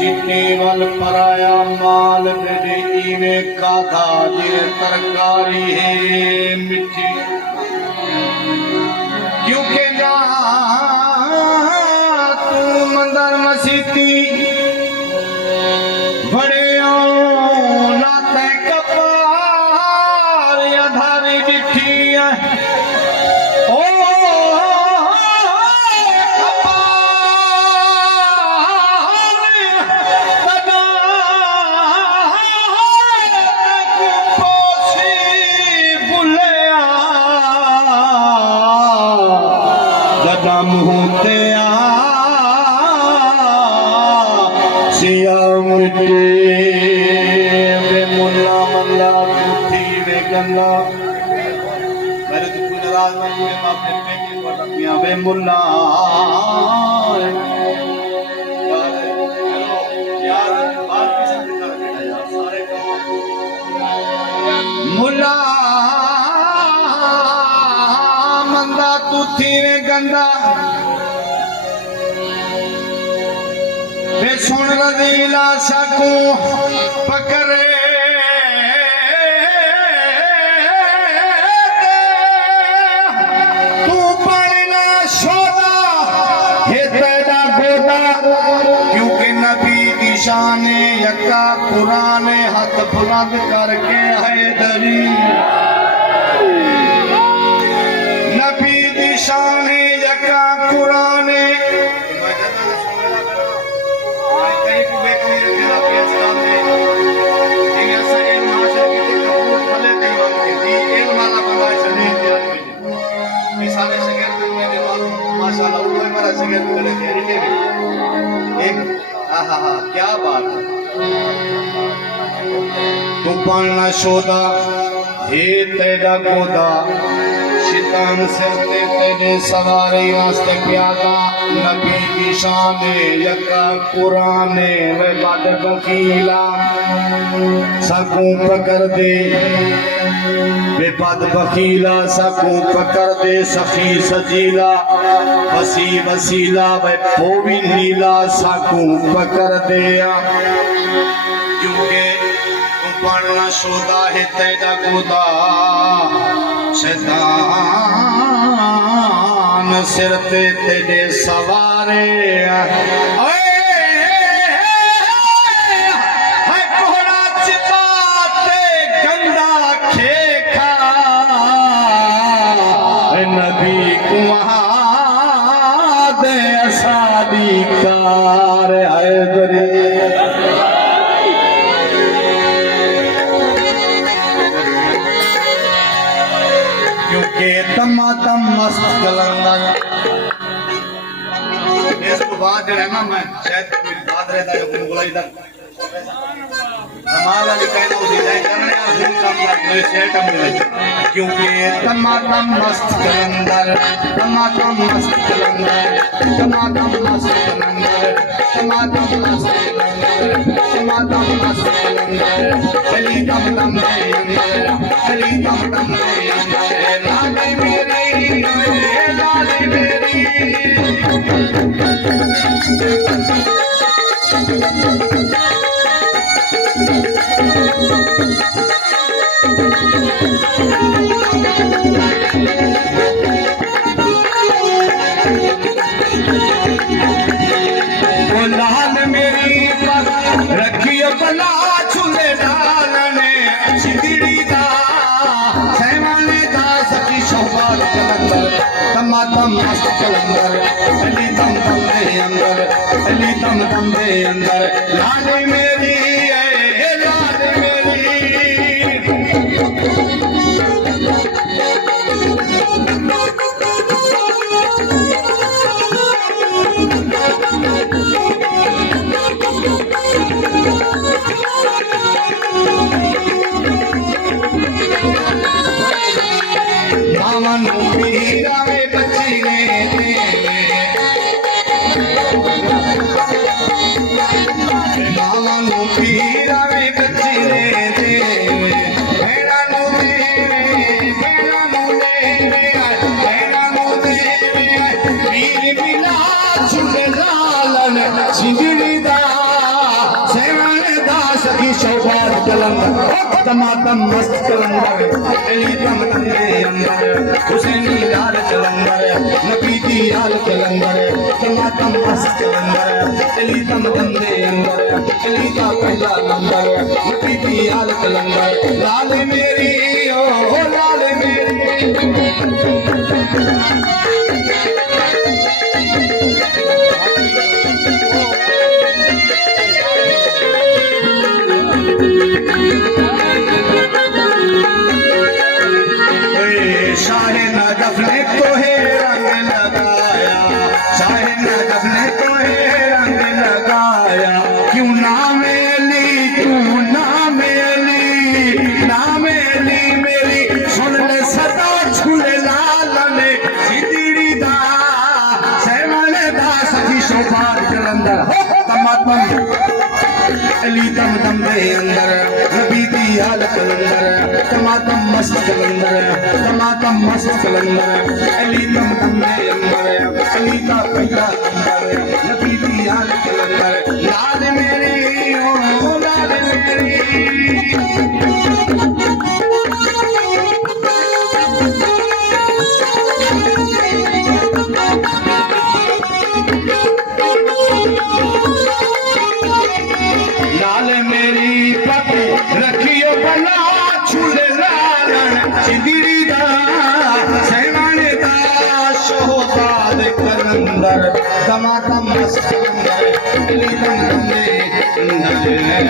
चिट्टीवल पराया माल बेटी में काथा जे तरकारी है मिठी क्योंकि ना तू मंदर मसीती बड़े नाते कपार या धारी डिठी होते वे मुल्ला मल्ला झूठी वे गंदा मेरे तो कोई नाराज नहीं है बाप ने पेके को रखिया वे मुल्ला यार बात किसे कर बेटा यार सारे मुल्ला मंदा तुथी वे गंदा वे सुन रजीला सकू पकड़े तू पढ़ना सोदा हे तेरा गोदा क्योंकि नबी की शान यक्का कुरान हाथ बुलंद करके हैदरी नबी की शान यक्का कुरान क्या बात है तू पढ़ना शोदा हे तेरा गोदा शितान सिर ते तेरे सवारी वास्ते प्यादा नबी की शान यका कुरान वे बद बकीला सकू पकड़ दे बेपद बकीला सकू पकड़ दे सखी सजीला वसी वसीला वे पोवी नीला सकू पकड़ दे क्योंकि तू पढ़ना शोदा है तेरा गोदा शैतान सिर ते तेरे सवारे क्योंकि तमातम मस्त कलंदर इसको बात रहना मैं शायद कोई बात रहता है उनको बोला इधर हमारा लिखाना उसी जाए करने और हम काम मेरे सेट हम मिले क्योंकि तमातम मस्त कलंदर तमातम मस्त कलंदर तमातम मस्त कलंदर तमातम मस्त कलंदर तमातम मस्त कलंदर चली दम दम अंदर चली दम दम अंदर लाली मेरी लाली मेरी लाल मेरी रखियो बला छुले डालने सिंदड़ी दा सैवाने दा सखी शोभात कलंदर तमातम मस्त कलंदर अली दम दम दे अंदर अली दम दम दे अंदर लाडे मेरी ए लाडे मेरी दामन पीरा में बच्ची ने दामन पीरा में बच्ची ने मेरा नो वीर मिला छुटे लालन सिंदड़ी दा सेवाने दा सखी शोभात कलंदर तमातम मस्त कलंदर अली दम दम दे अंदर हुसैनी लाल कलंदर नबीदी लाल कलंदर तमातम मस्त कलंदर अली दम दम दे अंदर अली का पहला नंबर नबीदी लाल कलंदर लाल मेरी ओ लाल मेरी शाहे नजफ ने तोहे रंग लगाया शाहे नजफ ने तोहे रंग लगाया क्यों ना मेली तू ना मेली मेरी सुन ले सदा छुले लाल ने सिंदड़ी दा सैवाने दा सखी शोभात कलंदर तमातम अली दम दम दे अंदर नबीदी हाल कलंदर तमातम मस्त कलंदर तमातम मस्त कलंदर अली दम दम दे अंदर अली का पहला नंबर नबीदी हाल कलंदर लाल मेरी ओ लाल मेरी लाल मेरी पग रखियो बला छुले लालन सिंदड़ी दा सैवाने दा शोभात कलंदर तमातम मस्त कलंदर अली दम दम दे अंदर